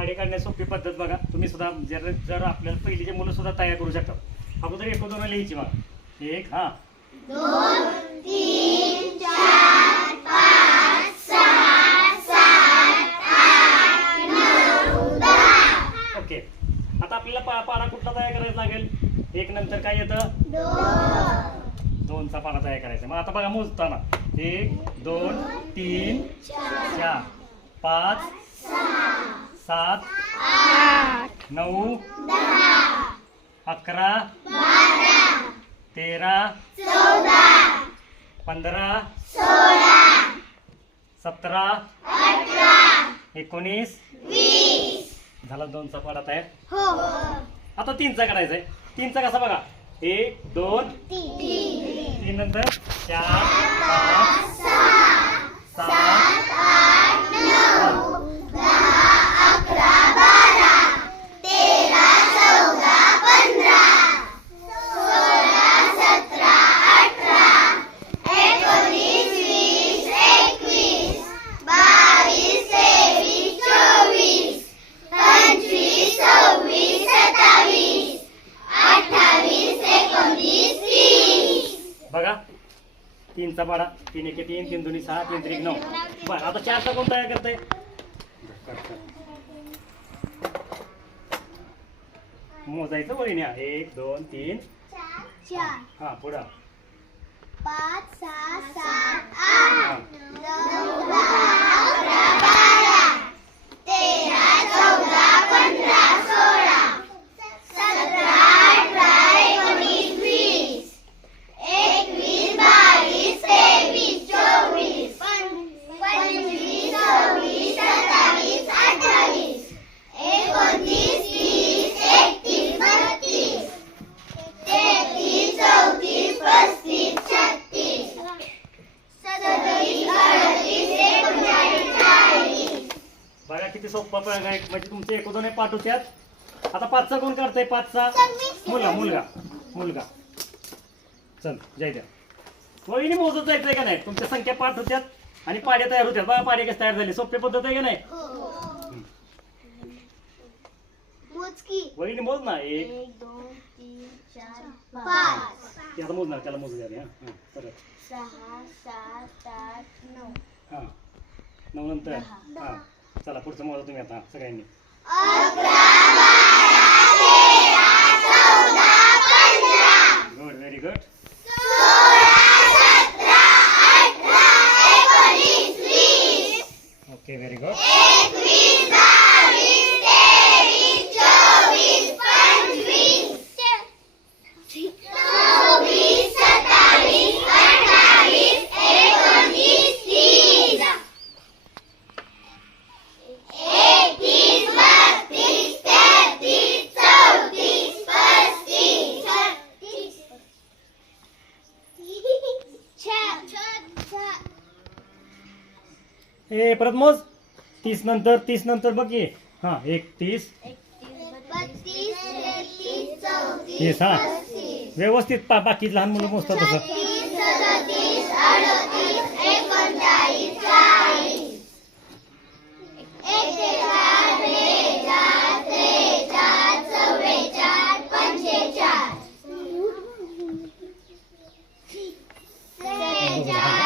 पाडे काढण्याची सोपी पद्धत बघा. तुम्ही सुद्धा जर जर आपल्याला पहिलीचे मुलं सुद्धा तयार करू शकतात अगोदर एक दोन लिहायची बघा. एक हा. ओके. आता आपल्याला पा पाडा कुठला तयार करायचा लागेल? एक नंतर काय येतं? दोनचा पाडा तयार करायचा. मग आता बघा मोजताना. एक दोन तीन चार पाच सात नऊ अकरा तेरा पंधरा सतरा एकोणीस झाला दोनचा पाडा तयार आता तीनचा करायचा आहे. तीनचा कसा बघा? एक दोन तीन. नंतर चार बघा. तीनचा पाडा तीन एके तीन तीन दोन्ही सहा तीन त्रिक नऊ. बरं आता चारचा कोण तयार करताय. मोजायचं वळीने एक दोन तीन. चार हा पुढं. पाच सहा सात आठ सोप्पा प्रयोग आहे. म्हणजे तुमचे एक दोन पाठ होत्यात आता पाचचा कोण करताय पाचचा मुलगा मुलगा मुलगा. चल जय द्या वळीने मोजत जायचंय का नाही? तुमच्या संख्या पाठ होत्यात आणि पाड्या तयार होत्यात बघा पाड्या कशा तयार झाले. सोपी पद्धत आहे का नाही? मोजकी वळीने मोज ना एक एक दोन तीन चार पाच. ते आता मोजणार त्याला मोजू द्या हा. हा, हा. नऊ नंतर हा. चला पुढचं मोजा तुम्ही आता सगळ्यांनी. गुड व्हेरी गुड ए परत मोज. तीस नंतर तीस नंतर बघ ये हा एक तीस. तीस हा. व्यवस्थित पा बाकी लहान मुलं मोजतात तसं. Yeah.